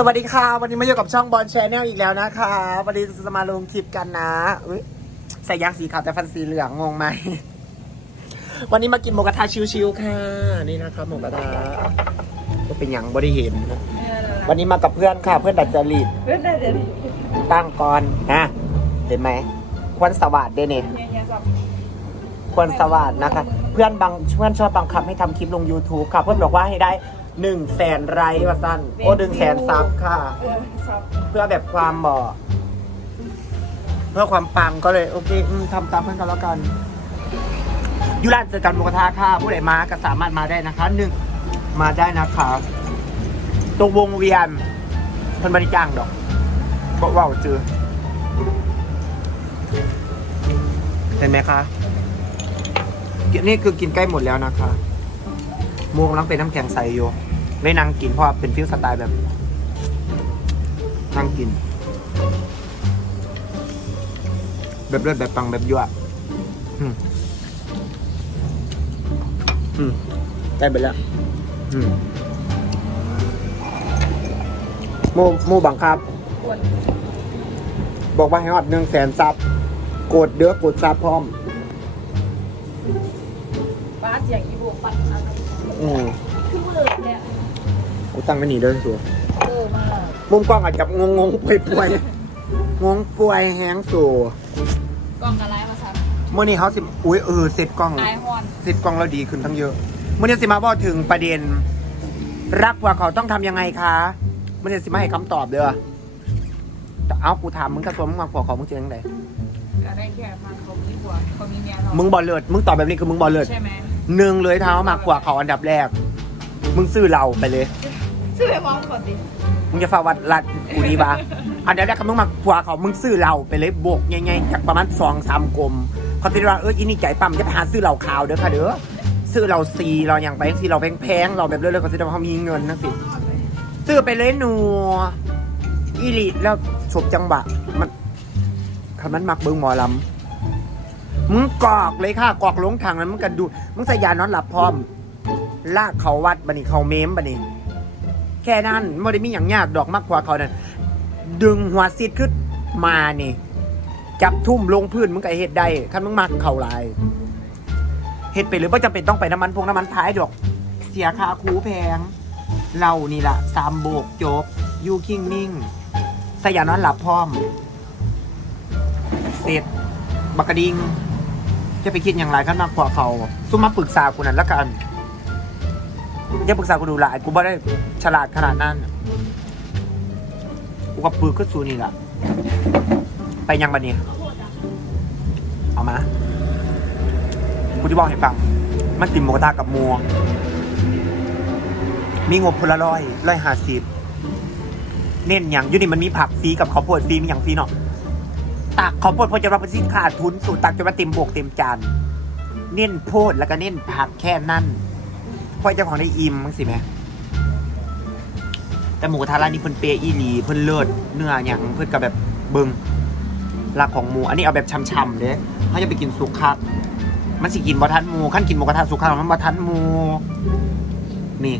สวัสดีค่ะ วันนี้มาอยู่กับช่องบอลแชนแนลอีกแล้วนะคะวันนี้จะมาลงคลิปกันนะอุ๊ยใส่ยางสีขาวแต่ฟันสีเหลืองงงไหม วันนี้มากินหมูกระทะชิวๆค่ะ นี่นะครับหมูกระทะก็เป็นอย่างบริเห็น วันนี้มากับเพื่อนค่ะ เพื่อนดัดจริตเพื่อนได้เดี๋ยวนี้ตั้งก่อนนะเห็นไหมควนสวัสดด้วยเนี่ยเนี่ยควรสวัสดนะคะ เพื่อนบางเพื่อนชอบบังคับให้ทำคลิปลง YouTube ค่ะ เพื่อนบอกว่าให้ได้ หนึ่งแสนไลค์ว่าสั้นโอ้หนึ่งแสนซับค่ะ เออชอบเพื่อแบบความบอกเพื่อความปังก็เลย โอเคอืมทำตามเพื่อนกันแล้วกันอยุราชเจอกันหมูกระทะค่ะผู้ใดมาก็สามารถมาได้นะคะหนึ่งมาได้นะคะตรงวงเวียนเพิ่นบริจ้างดอกบอกว่าเจอเห็นไหมคะนี่คือกินใกล้หมดแล้วนะคะหมูกำลังเป็นน้ำแข็งใสอยู่ ไม่นั่งกินเพราะว่าเป็นฟิลสไตล์แบบ นั่งกิน แบบเลือดแบบปังแบบยั่วอืมอืมได้ไปแล้วอืมโมโมบังคับกวนบอกว่าให้ฮอดหนึ่งแสนซับกดเด้อกดซับพร้อม ป้าเสียงอีโบปัดอะไร อืมคือมือเนี่ย กูตั้งไม่หนีเดินสัวเออมากมุมกล้องอาจจะงงงๆป่วยป่วยงงป่วยแห้งสัวกล้องอะไรมาซับเมื่อนี้เขาสิอุ้ยเออเซ็ตกล้อง ไอฮอนสิทธิ์กล้องเราดีขึ้นทั้งเยอะเมื่อนี้สิมาบอกถึงประเด็น รักกว่าเขาต้องทำยังไงคะเมื่อนี้สิมาให้คำตอบเด้อแต่เอากูถามมึงกระทรวงมึงมากกว่าเขามึงเจอยังไงก็ได้แค่มาเขามีหัวเขามีเมียเรามึงบอลเลิศมึงตอบแบบนี้คือมึงบอลเลิศใช่ไหมหนึ่งเลยเท้ามากกว่าเขาอันดับแรก มึงซื้อเราไปเลย ชื่อไปมองก่อนดิมึงจะฝากวัดรัดกูดีปะอันดับแรกก็มึงมากกว่าเขามึงซื้อเราไปเลยโบกใหญ่ๆจากประมาณสองสามกลมเขาจะว่าเอออินี่ใจปั๊มจะไปหาซื้อเหล่าขาวเด้อค่ะเด้อซื้อเหล่าซีเราอย่างไปซีเราแพงๆเราแบบเรื่อยๆเขาจะว่าเขามีเงินนะสิซื้อไปเลยหนูอีลิแล้วฉบจังหวะมันคำนั้นมักเบิ้งหมอลำมึงกอกเลยค่ะกอกลงทางนั้นมึงกันดู มึงใส่ยานอนหลับพร้อมลากเขาวัดบันนี้เขาเมมบันนี้ ค่นั้นไม่ได้มีอย่างยากดอกมากกว่าเขานั่นดึงหัวซีดขึ้นมานี่ จับทุ่มลงพื้นมึงก็เฮ็ดได้คันมึงมากเข่าหลายเฮ็ดไปหรือว่าจำเป็นต้องไปน้ำมันพงน้ำมันท้ายดอก เสียค่าคูแพง เรานี่ละสามโบกจบยูคิงนิ่งสยามนอนหลับพร้อมเสร็จบักกระดิง จะไปคิดอย่างไรกันมากกว่าเขาซุมมาปรึกษากูนั่นละกัน อย่าปรึกษากูดูหลายกูไม่ได้ฉลาดขนาดนั้น กูก็ปึกขึ้นสูนี่แหละไปยังบันนี้ เอามา กูจะบอกให้ฟัง มันติดหมูกระทะกับมัว มีงบพลร้อยร้อยห้าสิบเน้นอย่างยูนี่มันมีผักฟรีกับข้าวโพดฟรีมีอย่างฟรีเนาะตักข้าวโพดพอจะรับเป็นสินค้าทุนสูตรตักจะมาเต็มบวกเต็มจานเน้นโพดแล้วก็เน้นผักแค่นั้น พราะเจ้าของได้อิ่มมั้งสิแม่แต่หมูกระทะร้านนี้เพิ่นเปย์อีหลีเพิ่นเลิศเนื้ออย่างเพิ่นกับแบบเบิงรักของหมู อันนี้เอาแบบช่ำๆเด้เขาจะไปกินสุกคักมันสิกินบ่ทันหมูขั้นกินหมูกระทะสุกคักมันบ่ทันหมูนี่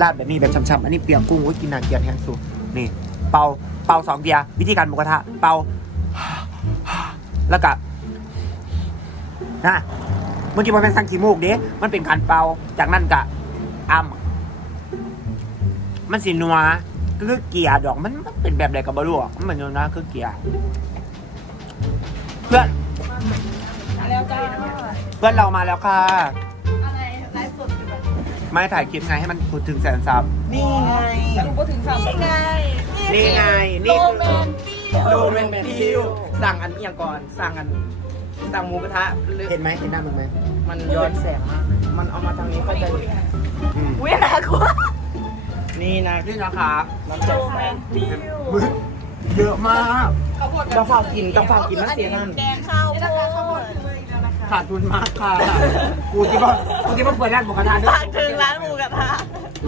ราดแบบนี้แบบช่ำๆอันนี้เปียกกุ้งโอ้ยกินหนาเกลียดแห้งสุดนี่ เป่าเป่าสองเดียวิธีการหมูกระทะ เป่าแล้วก็นะเมื่อกี้มันเป็นสังขีมูกเด้มันเป็นการเป่าจากนั้นกะ อ้ำมันสินัวก็คือเกียร์ดอกมันมันเป็นแบบใดกับบรู้อะมันเหมือนนะคือเกียร์เพื่อนแล้วจ้าเพื่อนเรามาแล้วค่ะ อะไรไลฟ์สดอยู่แบบไม่ถ่ายคลิปไงให้มันพูดถึงแสนซับนี่ไงดูก็ถึงสามนี่ไงนี่ไงโรนี่แมคือนติกโรแมนติวสั่งอันนี้อย่างก่อน สั่งอัน สั่งหมูกระทะหรือเห็นไหมเห็นหน้ามึงไหมมันย้อนแสงมากเลยมันเอา อืมอุ้ยน่ากลัวนี่นะนี่นะคะน้ำใจโรใสแมนติวเยอะมากต้องฝากกินต้องฝากกินนะเสียนั่นแกงข้าวโพดขาดทุนมากค่ะ กูคิดว่ากูคิดว่าเปิดร้านหมูกระทะด้วยฝากถึงร้านหมูกระทะ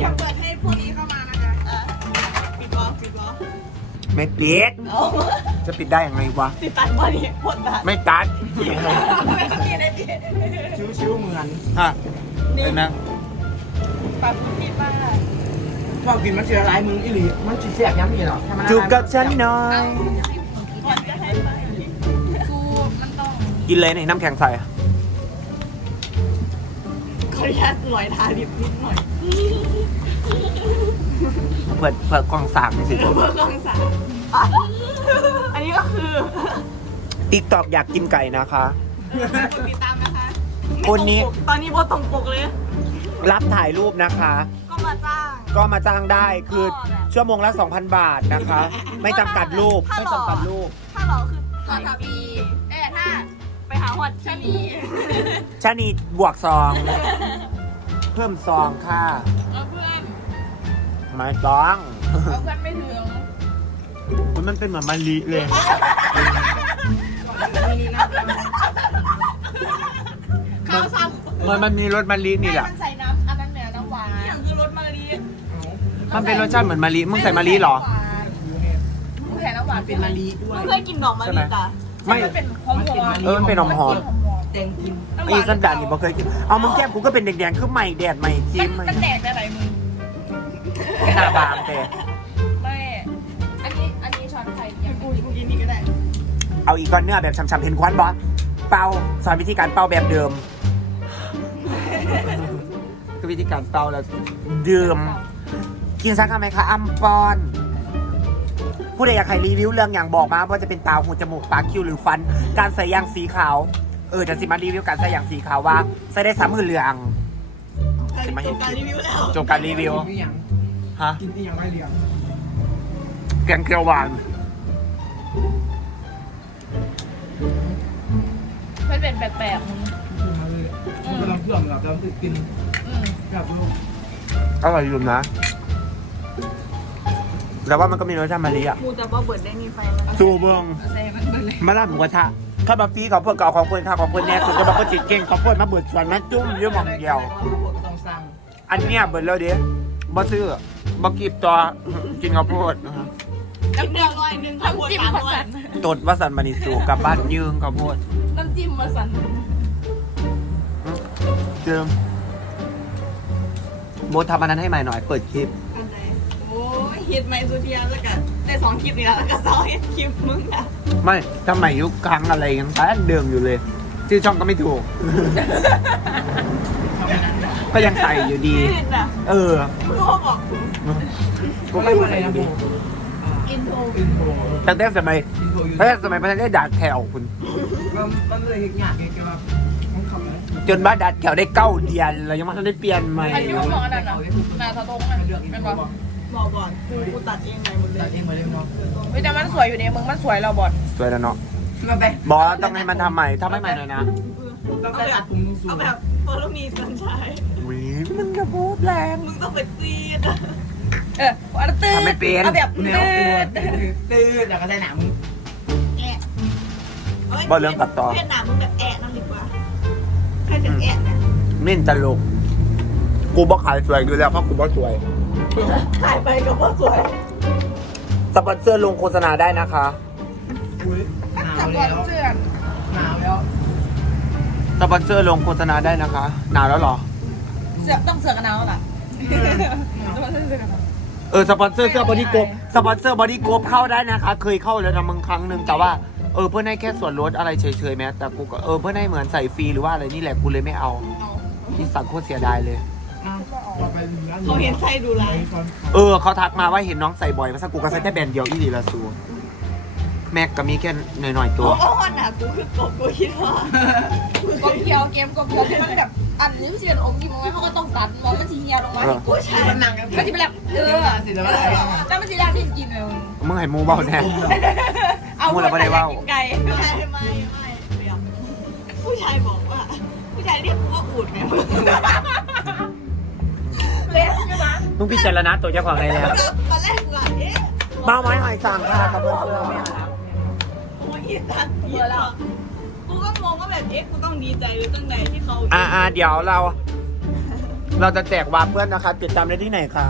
อยากเปิดให้พวกนี้เข้ามานะคะปิดล้อปิดล้อไม่ปิดเอาจะปิดได้ยังไงวะติดตันบอดี้ปวดตันไม่ตัดไม่ต้องกินได้ดิชิวๆเหมือนฮะเห็นไหม ปลาพุทธิป้าความกินมันเสียร้ายมึงอีหลีมันจีเสียย้ำอีหรอจูบกับฉันหน่อย ก่อนจะให้ไปกูมันต้องกินเลยในน้ำแข็งใส่ขออนุญาตลอยทาลิปนิดหน่อยเปิดเปิดกล่องสากสิเพื่อกองสารอันนี้ก็คือติ๊กตอกอยากกินไก่นะคะ กดติดตามนะคะคนนี้ตอนนี้โบตรงปกเลย รับถ่ายรูปนะคะ ก็มาจ้าง ก็มาจ้างได้คือชั่วโมงละ 2,000 บาทนะคะ ไม่จำกัดรูปถ้าไม่หล่อจำกัดรูป ถ้าหล่อคือหล่อทวีเอ๊ะถ้าไปหาหอดชะนีชานีบวกซอง เพิ่มซองค่ะเอาเพื่อนไม่ต้องเอาเพื่อนไม่ถึงมันเป็นเหมือนมะลิเลยข้าวซ้มันมันมีรสมะลิำนี่แหละ มันใส่ มันเป็นรสชาติเหมือนมะลิมึงใส่มะลิเหรอมึงใส่น้ำหวานเป็นมะลิด้วยมึงเคยกินดอกมะลิจ้ะไม่มันเป็นหอมหวานเออมันเป็นหอมหอมแดงกินไอ้สันดานนี่บ่เคยกิน เอามึงแก้มกูก็เป็นแดงๆคือใหม่แดดใหม่จิ้มใหม่มันแดกได้ไหนมึงหน้าบางแต่ไม่ อันนี้ อันนี้ช้อนไข่ยังกูกูกินนี่ก็ได้ เอาอีกก้อนเนื้อแบบช้ำๆเห็นควันบอสเป่าสอนวิธีการเป่าแบบเดิมคือวิธีการเป่าแล้วเดิม กินสักคำไหมคะอัมปอนผู้ใดอยากให้รีวิวเรื่องอย่างบอกมาว่าจะเป็นตาหูจมูกปากคิ้วหรือฟัน การใส่ยางสีขาวเออจะสิมารีวิวการใส่ยางสีขาวว่าใส่ได้สามมือเหลืองจบการรีวิวแล้วจบการรีวิวกินอีหยังฮะกินอีหยังไม่เลี้ยงแกงเขียวหวานมันเป็นแปลกๆมึงกินมาเลยมันกำลังเพื่อมกับกำลังกินอืมกับลูกอร่อยอยู่นะ แต่ว่ามันก็มีรสชาติมะลิอะกูจะว่าเบิร์ดได้มีไฟมันสูเบิงเซมันเบิร์ดเลยมาล่าหมูกระทะข้าวบะฟีของเพื่อนเก่าของเพื่อนข้าวของเพื่อนแน่คือก็บอกว่าจิตเก่งของเพื่อนมาเบิดส่วนมาจุ้มเยอะหมองเดียว ต้องสั่งอันเนี้ยเบิดแล้วเด้บ่ซื้อบ่กีบต่อกินข้าวโพดนะครับน้ำเดือดร้อยหนึ่งน้ำจิ้มมาสั่นตดว่าสันมานิสูกลับบ้านยืงข้าวโพดน้ำจิ้มมาสั่นเจิมโบททำอันนั้นให้ใหม่หน่อยเปิดคลิป อันไหนโอ้ย ฮิตไหมสุเทียแล้วกันได้สองคลิปนี่แล้วแล้วก็สองคลิปมึงอะไม่ทำไมยุคครั้งอะไรยังแป้นเดิมอยู่เลย ชื่อช่องก็ไม่ถูก ก็ยังใส่อยู่ดีฮิตอะเออมึงก็บอกกูไม่พูดอะไรอยู่ดีอินโทรอินโทรตั้งแต่สมัยอินโทรอยู่ตั้งแต่สมัยพันธุ์ได้ดัดแถวคุณ มันมันเลยเห็นยากไงแกว่าต้องทำนะจนบ้านดัดแถวได้เก้าเดือนเรายังไม่ทันได้เปลี่ยนใหม่อันนี้มันมองอันนั้นอะนาทะตงอะเป็นปะ บอกก่อนกูกูตัดเองไงหมดเลตัดยเองมาเลยเนาะเฮ้ยแต่มันสวยอยู่เนี่ยมึงมันสวยเราบอดสวยแล้วเนาะมาไปบอสต้องให้มันทำใหม่ทำให้ใหม่หน่อยนะต้องไปตัดผมสูงเอาแบบโฟล์มีสัญชัยวิมึงจะพูดแรงมึงต้องไปตีดเอออันตื้ทำไม่เป็น เอาแบบแนตื้วดตื้อแล้วก็ได้หนังมึงแอะบอสเรื่องตัดต่อเวียดนามมึงแบบแอะนั่นดีกว่าใครจะแอะเนี่ยเม่นตลกกูบอกขายสวยอยู่แล้วเพราะกูบอกสวย ถ่ายไปก็พอสวยสปอนเซอร์ลงโฆษณาได้นะคะอุ้ยหนาวจับแล้วเสื้อหนาวแล้วสปอนเซอร์ลงโฆษณาได้นะคะ หนาวแล้วเหรอ เสื้อต้องเสื้อกันหนาวล่ะต้องเสื้อกันหนาว เออสปอนเซอร์เสื้อบอดี้โกบสปอนเซอร์บอดี้โกบเข้าได้นะคะ เคยเข้าแล้วนะมึงครั้งหนึ่งแต่ว่าเออเพื่อนให้แค่ส่วนลดอะไรเฉยๆแม้แต่กูก็เออเพื่อนให้เหมือนใส่ฟรีหรือว่าอะไรนี่แหละกูเลยไม่เอาที่สั่งโคตรเสียดายเลย เขาเห็นไส้ดูร้ายเออเขาทักมาว่าเห็นน้องใส่บ่อยมาสักกูก็ใส่แค่แบรนด์เดียวอีดีละสูแม็กก็มีแค่หน่อยๆตัว โอ้โหน่ะกูคือกบกูคิดว่าก็เคียวเกมก็เคียวที่มันแบบอันนี้มันจะเป็นองค์ที่มึงไว้เขาก็ต้องตัดมองมันสีเหี่ยวลงมาให้กูผู้ชายมันหนังกันมันจะเป็นแบบเออสิแล้วอะไรแล้วมันจะได้ที่กินเลยมึงให้มูเบาแน่เอาพูดแล้วไม่ได้เว้ากินไก่ไม่ไม่ไม่เดี๋ยวผู้ชายบอกว่า ผู้ชายเรียกกูว่าอูดไงมึงเละใช่ไห มมึงพิจารณาตัวเจ้าของอะไรแล้วตอนแรกกูอะเอ๊ะเมาไม้หอยสั่งค่ะกับเพื่อนกูอีสัตว์เหี้ยแล้วกูก็งงว่าแบบเอ๊ะกูต้องดีใจหรือตั้งใดที่เขาอ่าอ่าเดี๋ยวเรา เราจะแจกวาเพื่อนนะคะ ติดตามได้ที่ไหนคะ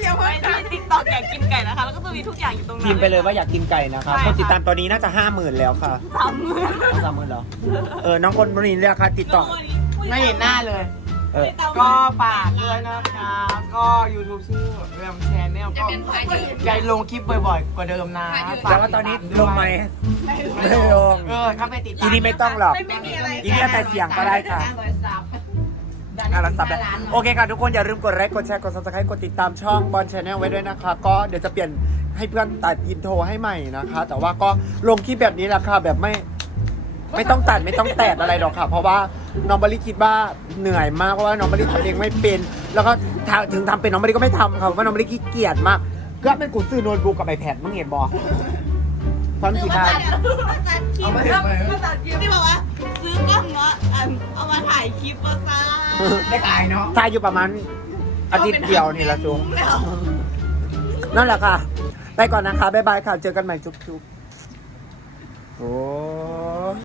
เดี๋ยวไปที่ติ๊กต็อกอยากกินไก่นะคะ แล้วก็จะมีทุกอย่างอยู่ตรงนั้นพิมพ์ไปเลยว่าอยากกินไก่นะคะคนติดตามตอนนี้น่าจะห้าหมื่นแล้วค่ะทำมือสามหมื่นเหรอเออน้องคนบรินเรียกค่ะติดต่อไม่เห็นหน้าเลย เออก็ฝากด้วยนะครับ ก็ YouTube ชื่อเรียมแชนแนลจะก็เป็นพายดีใจลงคลิปบ่อยๆ กว่าเดิมนะแต่ว่าตอนนี้ลงไหมไม่ลงเออเข้าไปติดตามอีนี่ไม่ต้องหรอกไม่ไม่มีอะไรอีนี่เอาแต่เสียงก็ได้ค่ะ อะเราสับแล้วโอเคค่ะทุกคนอย่าลืมกดไลค์กดแชร์กด subscribe กดติดตามช่องบอลชาแนลไว้ด้วยนะคะ ก็เดี๋ยวจะเปลี่ยนให้เพื่อนตัดอินโทรให้ใหม่นะคะ แต่ว่าก็ลงคลิปแบบนี้แหละค่ะแบบไม่ ไม่ต้องตัดไม่ต้องแตะอะไรหรอกค่ะ เพราะว่าน้องบริคิดว่าเหนื่อยมากเพราะว่าน้องบริทำเองไม่เป็น แล้วก็ถ้าถึงทำเป็นน้องบริก็ไม่ทำค่ะเพราะว่าน้องบริขี้เกียจมากก็เป็นกูซื้อโน้ตบุ๊กกับไอแพดมึงเห็นบอความกี่ค่ามาตัดคลิปครับมาตัดคลิปที่บอกว่า ซื้อกล้องเนาะอันเอามาถ่ายคลิปมาซะได้ขายเนาะ ถ่ายอยู่ประมาณอาทิตย์เดียวนี่ละจูแล้วนั่นแหละค่ะ ไปก่อนนะคะ บ๊ายบายค่ะ เจอกันใหม่จุ๊บๆโอ้